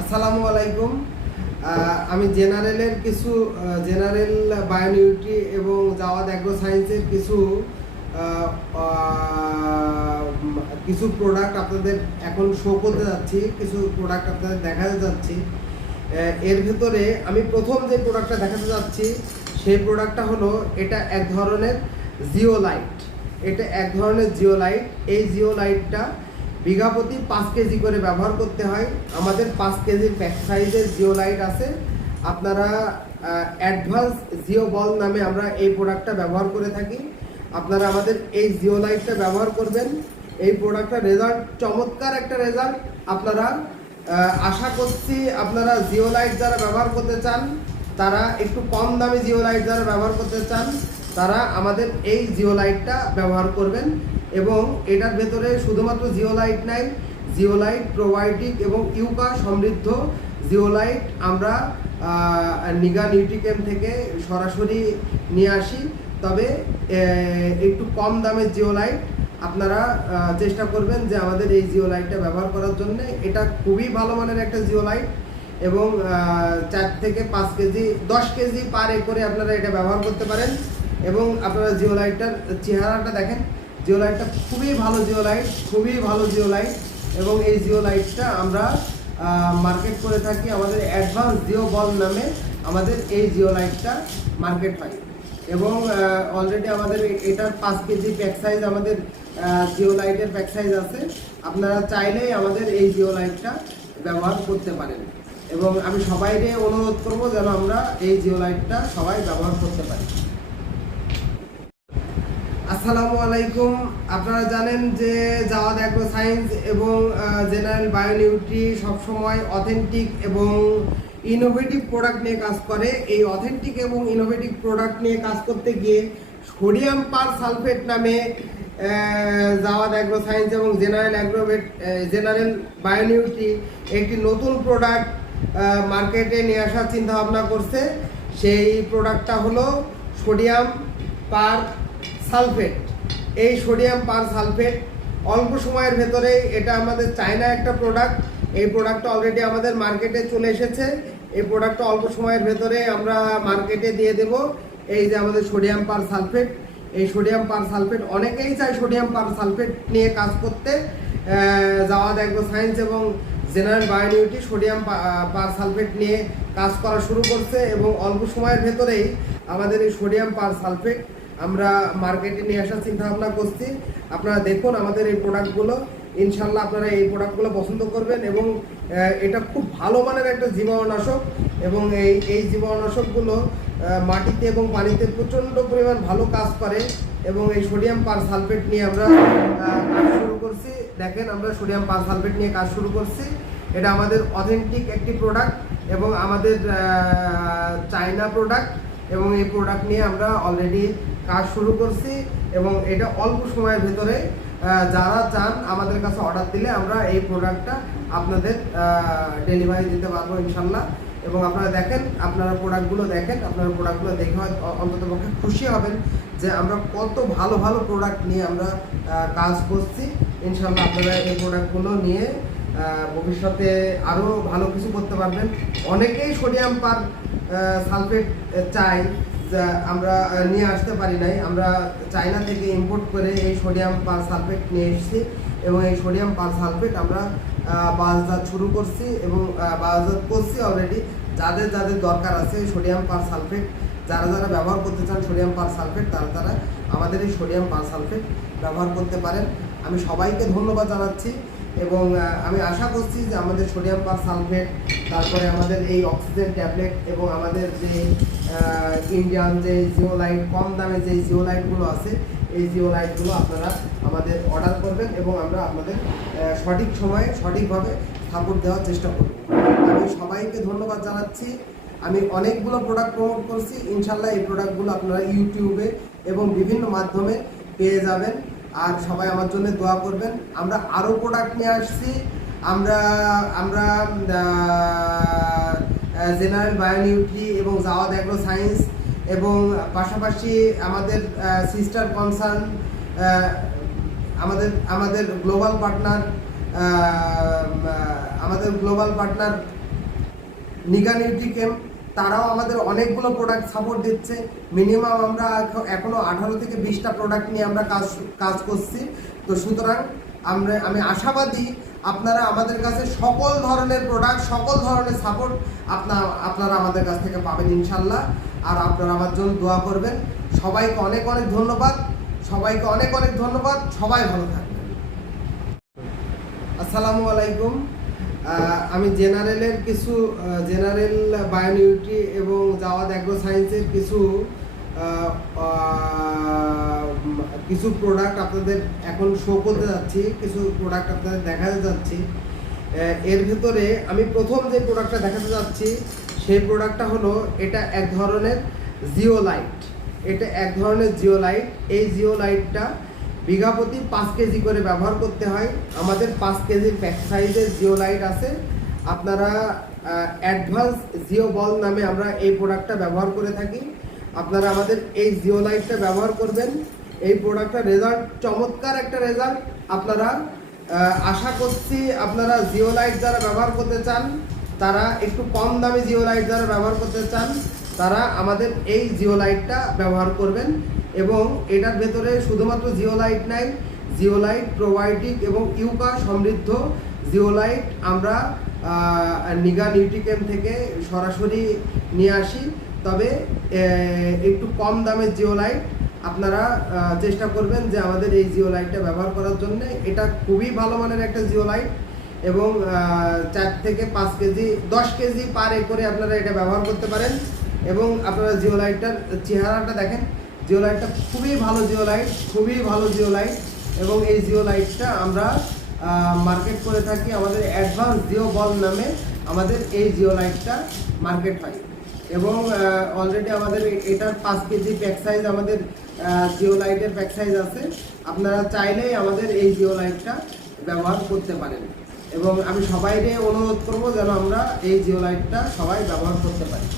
আসসালামু আলাইকুম। আমি জেনারেলের জেনারেল বায়োনিউট্রি এবং জাওয়াদ অ্যাগ্রো সায়েন্সের কিছু প্রোডাক্ট আপনাদের এখন শো করতে যাচ্ছি, কিছু প্রোডাক্ট আপনাদের দেখাতে যাচ্ছি। এর ভিতরে আমি প্রথম যে প্রোডাক্টটা দেখাতে যাচ্ছি সেই প্রোডাক্টটা হলো এটা এক ধরনের জিওলাইট। এই জিওলাইটটা বিঘা প্রতি 5 কেজি করে ব্যবহার করতে হয়। আমাদের 5 কেজির প্যাক সাইজের জিওলাইট আছে। আপনারা অ্যাডভান্স জিও বল নামে আমরা এই প্রোডাক্টটা ব্যবহার করে থাকি। আপনারা আমাদের এই জিওলাইটটা ব্যবহার করবেন। এই প্রোডাক্টটা রেজাল্ট চমৎকার একটা রেজাল্ট। আপনারা আশা করছি আপনারা জিওলাইট যারা ব্যবহার করতে চান, তারা একটু কম দামে জিওলাইট যারা ব্যবহার করতে চান, তারা আমাদের এই জিওলাইটটা ব্যবহার করবেন। এবং এটার ভেতরে শুধুমাত্র জিওলাইট নাই, জিওলাইট প্রোবায়োটিক এবং ইউকা সমৃদ্ধ জিওলাইট আমরা নিগা নিউট্রিকেম থেকে সরাসরি নিয়ে আসি। তবে একটু কম দামের জিওলাইট আপনারা চেষ্টা করবেন যে আমাদের এই জিওলাইটটা ব্যবহার করার জন্য। এটা খুবই ভালো মানের একটা জিওলাইট এবং 4 থেকে 5 কেজি 10 কেজি পার একরে আপনারা এটা ব্যবহার করতে পারেন। এবং আপনারা জিওলাইটটার চেহারাটা দেখেন, জিওলাইটটা খুবই ভালো জিওলাইট এবং এই জিওলাইটটা আমরা মার্কেট করে থাকি। আমাদের অ্যাডভান্স জিও বল নামে আমাদের এই জিওলাইটটা মার্কেট হয় এবং অলরেডি আমাদের এটার 5 কেজি প্যাক সাইজ আমাদের জিওলাইটের প্যাক সাইজ আছে। আপনারা চাইলেই আমাদের এই জিওলাইটটা ব্যবহার করতে পারেন এবং আমি সবাইকে অনুরোধ করব যেন আমরা এই জিওলাইটটা সবাই ব্যবহার করতে পারি। আসসালামু আলাইকুম। আপনারা জানেন যে জাওয়াদ অ্যাগ্রো সায়েন্স এবং জেনারেল বায়োনিউট্রি সবসময় অথেন্টিক এবং ইনোভেটিভ প্রোডাক্ট নিয়ে কাজ করে। এই অথেন্টিক এবং ইনোভেটিভ প্রোডাক্ট নিয়ে কাজ করতে গিয়ে সোডিয়াম পার সালফেট নামে জাওয়াদ অ্যাগ্রো সায়েন্স এবং জেনারেল বায়োনিউট্রি একটি নতুন প্রোডাক্ট মার্কেটে নিয়ে আসার চিন্তা ভাবনা করছে। সেই প্রোডাক্টটা হলো সোডিয়াম পার সালফেট। এই সোডিয়াম পার সালফেট অল্প সময়ের ভেতরেই, এটা আমাদের চায়না একটা প্রোডাক্ট। এই প্রোডাক্টটা অলরেডি আমাদের মার্কেটে চলে এসেছে। এই প্রোডাক্টটা অল্প সময়ের ভেতরে আমরা মার্কেটে দিয়ে দেব। এই যে আমাদের সোডিয়াম পার সালফেট, এই সোডিয়াম পার সালফেট অনেকেই চায় সোডিয়াম পার সালফেট নিয়ে কাজ করতে। জাওয়াদ অ্যাগ্রো সায়েন্স এবং জেনারেল বায়োনিউট্রি সোডিয়াম পার সালফেট নিয়ে কাজ করা শুরু করছে এবং অল্প সময়ের ভেতরেই আমাদের এই সোডিয়াম পার সালফেট আমরা মার্কেটে নিয়ে আসার চিন্তা ভাবনা করছি। আপনারা দেখুন আমাদের এই প্রোডাক্টগুলো, ইনশাল্লাহ আপনারা এই প্রোডাক্টগুলো পছন্দ করবেন এবং এটা খুব ভালো মানের একটা জীবাণুনাশক এবং এই জীবাণুনাশকগুলো মাটিতে এবং পানিতে প্রচণ্ড পরিমাণ ভালো কাজ করে এবং এই সোডিয়াম পার সালফেট নিয়ে আমরা কাজ শুরু করছি। দেখেন আমরা সোডিয়াম পার সালফেট নিয়ে কাজ শুরু করছি। এটা আমাদের অথেন্টিক একটি প্রোডাক্ট এবং আমাদের চায়না প্রোডাক্ট এবং এই প্রোডাক্ট নিয়ে আমরা অলরেডি কাজ শুরু করছি এবং এটা অল্প সময়ের ভেতরে যারা চান আমাদের কাছে অর্ডার দিলে আমরা এই প্রোডাক্টটা আপনাদের ডেলিভারি দিতে পারবো ইনশাল্লাহ। এবং আপনারা দেখেন, আপনারা প্রোডাক্টগুলো দেখে দেখে অন্তত পক্ষে খুশি হবেন যে আমরা কত ভালো ভালো প্রোডাক্ট নিয়ে আমরা কাজ করছি। ইনশাল্লাহ আপনারা এই প্রোডাক্টগুলো নিয়ে ভবিষ্যতে আরও ভালো কিছু করতে পারবেন। অনেকেই সোডিয়াম পার সালফেট চাই, আমরা নিয়ে আসতে পারি নাই। আমরা চায়না থেকে ইম্পোর্ট করে এই সোডিয়াম পার সালফেট নিয়ে এসেছি এবং এই সোডিয়াম পার সালফেট আমরা বাজারজাত শুরু করছি এবং বাজারজাত করছি অলরেডি। যাদের দরকার আছে সোডিয়াম পার সালফেট, যারা ব্যবহার করতে চান সোডিয়াম পার সালফেট, তারা আমাদের এই সোডিয়াম পার সালফেট ব্যবহার করতে পারেন। আমি সবাইকে ধন্যবাদ জানাচ্ছি এবং আমি আশা করছি যে আমাদের সোডিয়াম পার সালফেট, তারপরে আমাদের এই অক্সিজেন ট্যাবলেট এবং আমাদের যে ইন্ডিয়ান যে জিওলাইট, কম দামে যে জিওলাইটগুলো আছে, এই জিওলাইটগুলো আপনারা আমাদের অর্ডার করবেন এবং আমরা আপনাদের সঠিক সময়ে সঠিকভাবে সাপোর্ট দেওয়ার চেষ্টা করব। আমি সবাইকে ধন্যবাদ জানাচ্ছি। আমি অনেকগুলো প্রোডাক্ট প্রমোট করছি, ইনশাল্লাহ এই প্রোডাক্টগুলো আপনারা ইউটিউবে এবং বিভিন্ন মাধ্যমে পেয়ে যাবেন। আর সবাই আমার জন্য দোয়া করবেন। আমরা আরও প্রোডাক্ট নিয়ে আসছি। আমরা জেনারেল বায়োনিউট্রি এবং জাওয়াদ অ্যাগ্রো সায়েন্স এবং পাশাপাশি আমাদের সিস্টার কনসার্ন আমাদের গ্লোবাল পার্টনার নিগা নিউট্রিকেম, তারাও আমাদের অনেকগুলো প্রোডাক্ট সাপোর্ট দিচ্ছে। মিনিমাম আমরা এখনো 18 থেকে 20টা প্রোডাক্ট নিয়ে আমরা কাজ করছি। তো সুতরাং আমি আশাবাদী আপনারা আমাদের কাছে সকল ধরনের প্রোডাক্ট, সকল ধরনের সাপোর্ট আপনারা আমাদের কাছ থেকে পাবেন ইনশাল্লাহ। আর আপনারা আমার জন্য দোয়া করবেন। সবাইকে অনেক অনেক ধন্যবাদ, সবাইকে অনেক অনেক ধন্যবাদ। সবাই ভালো থাকবেন। আসসালামু আলাইকুম। আমি জেনারেল বায়োনিউট্রি এবং জাওয়াদ অ্যাগ্রো সায়েন্সের কিছু প্রোডাক্ট আপনাদের এখন শো করতে যাচ্ছি, কিছু প্রোডাক্ট আপনাদের দেখাতে যাচ্ছি। এর ভিতরে আমি প্রথম যে প্রোডাক্টটা দেখাতে যাচ্ছি সেই প্রোডাক্টটা হলো, এটা এক ধরনের জিওলাইট। এই জিওলাইটটা বিঘা প্রতি 5 কেজি করে ব্যবহার করতে হয়। আমাদের 5 কেজির প্যাক সাইজের জিওলাইট আছে। আপনারা অ্যাডভান্স জিও বল নামে আমরা এই প্রোডাক্টটা ব্যবহার করে থাকি। আপনারা আমাদের এই জিওলাইটটা ব্যবহার করবেন। এই প্রোডাক্টটার রেজাল্ট চমৎকার একটা রেজাল্ট। আপনারা আশা করছি আপনারা জিওলাইট যারা ব্যবহার করতে চান, তারা একটু কম দামে জিওলাইট যারা ব্যবহার করতে চান, তারা আমাদের এই জিওলাইটটা ব্যবহার করবেন। এবং এটার ভেতরে শুধুমাত্র জিওলাইট নাই, জিওলাইট প্রোবায়োটিক এবং ইউকা সমৃদ্ধ জিওলাইট আমরা নিগা নিউট্রিকেম থেকে সরাসরি নিয়ে আসি। তবে একটু কম দামের জিওলাইট আপনারা চেষ্টা করবেন যে আমাদের এই জিওলাইটটা ব্যবহার করার জন্য। এটা খুবই ভালো মানের একটা জিওলাইট এবং 4 থেকে 5 কেজি 10 কেজি পার একরে আপনারা এটা ব্যবহার করতে পারেন। এবং আপনারা জিওলাইটটার চেহারাটা দেখেন, জিওলাইটটা খুবই ভালো জিওলাইট। এবং এই জিওলাইটটা আমরা মার্কেট করে থাকি আমাদের অ্যাডভান্স জিও বল নামে। আমাদের এই জিওলাইটটা মার্কেট হয় এবং অলরেডি আমাদের এটার 5 কেজি প্যাক সাইজ, আমাদের জিওলাইটের প্যাক সাইজ আছে। আপনারা চাইলেই আমাদের এই জিওলাইটটা ব্যবহার করতে পারেন। এবং আমি সবাইকে অনুরোধ করব যেন আমরা এই জিওলাইটটা সবাই ব্যবহার করতে পারি।